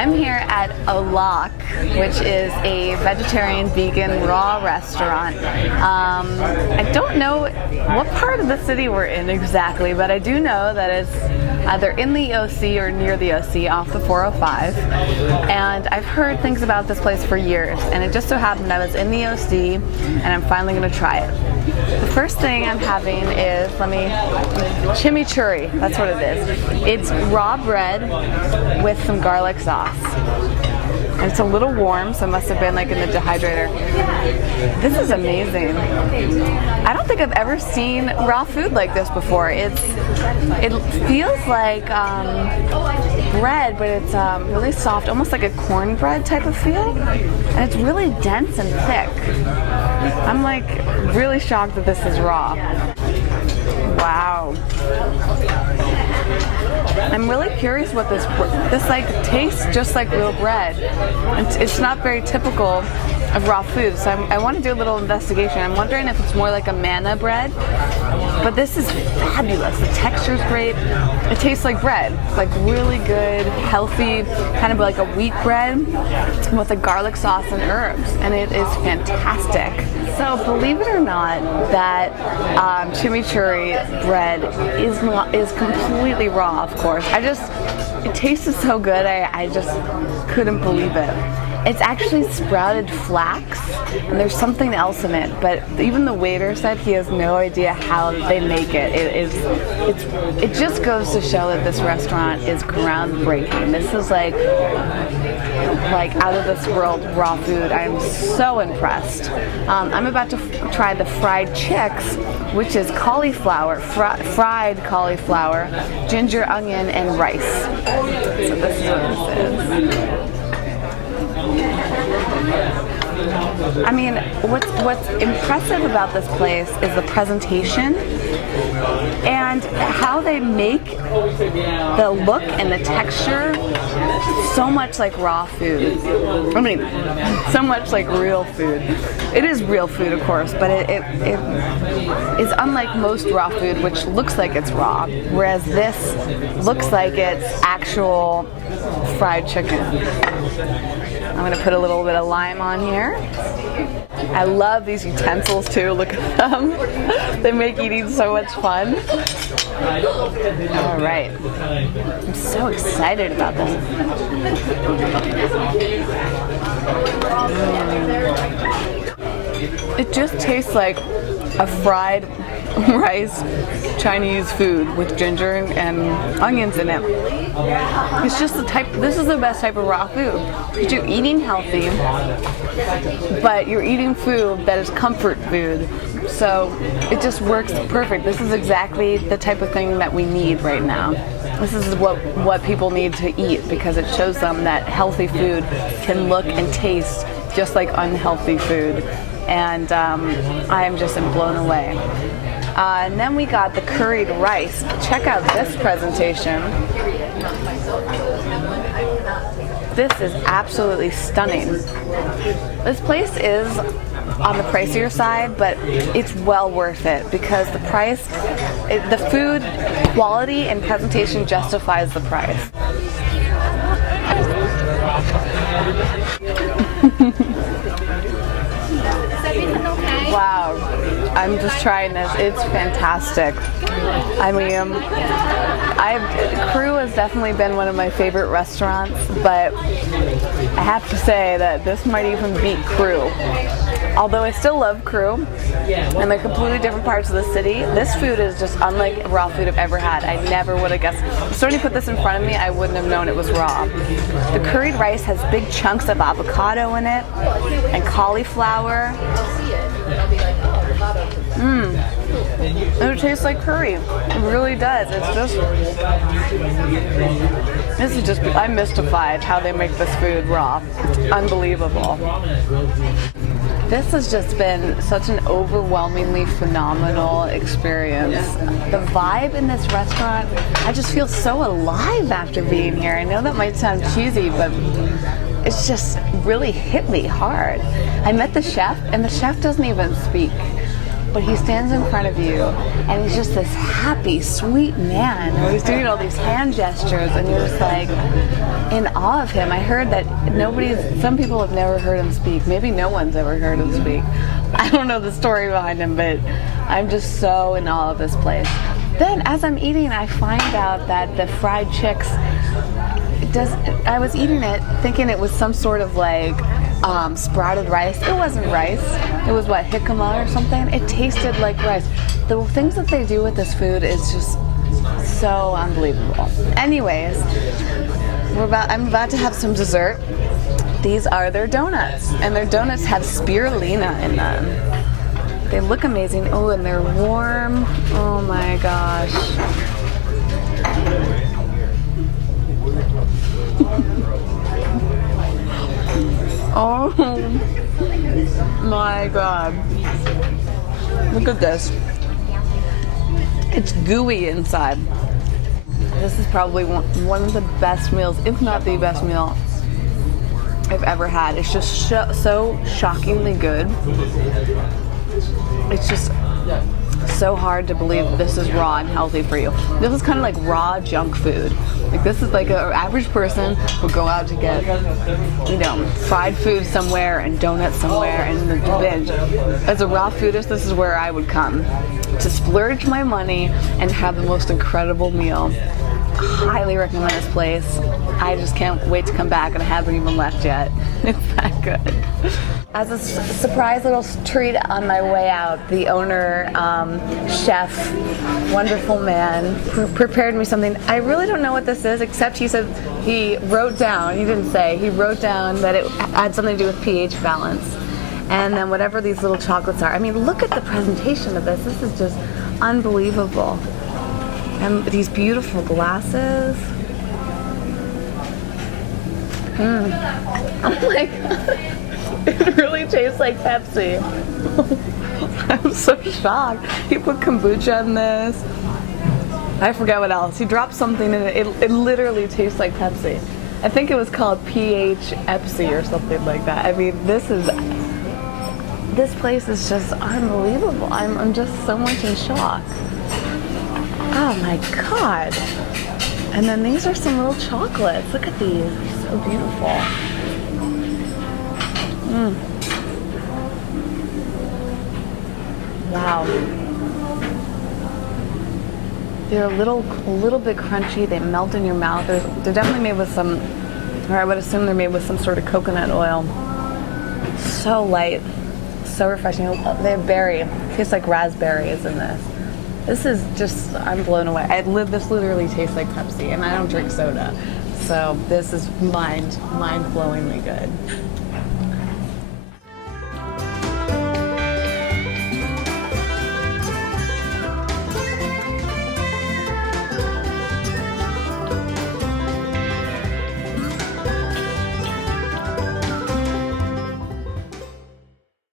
I'm here at Lac, which is a vegetarian, vegan, raw restaurant. I don't know what part of the city we're in exactly, but I do know that it's either in the OC or near the OC off the 405. And I've heard things about this place for years, and it just so happened I was in the OC and I'm finally going to try it. The first thing I'm having is, chimichurri, that's what it is. It's raw bread with some garlic sauce. And it's a little warm, so it must have been like in the dehydrator. This is amazing. I don't think I've ever seen raw food like this before. It feels like bread, but it's really soft, almost like a cornbread type of feel. And it's really dense and thick. I'm like really shocked that this is raw. Wow. I'm really curious what this like tastes just like real bread. It's not very typical of raw food, so I want to do a little investigation. I'm wondering if it's more like a manna bread, but this is fabulous. The texture's great. It tastes like bread, like really good, healthy, kind of like a wheat bread with a garlic sauce and herbs, and it is fantastic. So believe it or not, that chimichurri bread is completely raw, of course. It tasted so good, I just couldn't believe it. It's actually sprouted flax, and there's something else in it, but even the waiter said he has no idea how they make it. It just goes to show that this restaurant is groundbreaking. This is like out of this world raw food. I'm so impressed. I'm about to try the fried chicks, which is cauliflower, fried cauliflower, ginger, onion, and rice. So this is what this is. I mean, what's impressive about this place is the presentation and how they make the look and the texture so much like raw food. I mean, so much like real food. It is real food, of course, but it is unlike most raw food, which looks like it's raw, whereas this looks like it's actual fried chicken. I'm going to put a little bit of lime on here. I love these utensils too, look at them. They make eating so much fun. All right, I'm so excited about this. It just tastes like a fried rice Chinese food with ginger and onions in it. It's just this is the best type of raw food. Because you're eating healthy, but you're eating food that is comfort food. So it just works perfect. This is exactly the type of thing that we need right now. This is what people need to eat, because it shows them that healthy food can look and taste just like unhealthy food. And I am just blown away. And then we got the curried rice. Check out this presentation. This is absolutely stunning. This place is on the pricier side, but it's well worth it because the price, the food quality and presentation justifies the price. Wow, I'm just trying this. It's fantastic. I mean, Crew has definitely been one of my favorite restaurants, but I have to say that this might even beat Crew. Although I still love Crew, and they're completely different parts of the city, this food is just unlike raw food I've ever had. I never would have guessed. If somebody put this in front of me, I wouldn't have known it was raw. The curried rice has big chunks of avocado in it, and cauliflower. It tastes like curry. It really does. I'm mystified how they make this food raw. It's unbelievable. This has just been such an overwhelmingly phenomenal experience. The vibe in this restaurant, I just feel so alive after being here. I know that might sound cheesy, but it's just really hit me hard. I met the chef, and the chef doesn't even speak. but he stands in front of you and he's just this happy, sweet man. And he's doing all these hand gestures and you're just like in awe of him. I heard that some people have never heard him speak. Maybe no one's ever heard him speak. I don't know the story behind him, but I'm just so in awe of this place. Then as I'm eating, I find out that the fried chicks, I was eating it thinking it was some sort of like sprouted rice. It wasn't rice. It was what, jicama or something? It tasted like rice. The things that they do with this food is just so unbelievable. Anyways, I'm about to have some dessert. These are their donuts, and their donuts have spirulina in them. They look amazing. Oh, and they're warm. Oh my gosh. Oh my god. Look at this. It's gooey inside. This is probably one of the best meals, if not the best meal I've ever had. It's just so shockingly good. It's just so hard to believe this is raw and healthy for you. This is kind of like raw junk food. Like this is like an average person would go out to get, fried food somewhere and donuts somewhere and the binge. As a raw foodist, this is where I would come to splurge my money and have the most incredible meal. Highly recommend this place. I just can't wait to come back, and I haven't even left yet. It's that good. As a surprise little treat on my way out, the owner, chef, wonderful man, prepared me something. I really don't know what this is, except he said he wrote down that it had something to do with pH balance. And then whatever these little chocolates are. I mean, look at the presentation of this. This is just unbelievable. And these beautiful glasses. Oh my god. It really tastes like Pepsi. I'm so shocked. He put kombucha in this. I forget what else. He dropped something in it. It literally tastes like Pepsi. I think it was called pH Epsi or something like that. I mean, this place is just unbelievable. I'm just so much in shock. Oh my god. And then these are some little chocolates. Look at these. They're so beautiful. Wow. They're a little bit crunchy. They melt in your mouth. They're definitely made with some, or I would assume they're made with some sort of coconut oil. So light. So refreshing. They have berry. It tastes like raspberries in this. This is just, I'm blown away. This literally tastes like Pepsi, and I don't drink soda. So this is mind-blowingly good.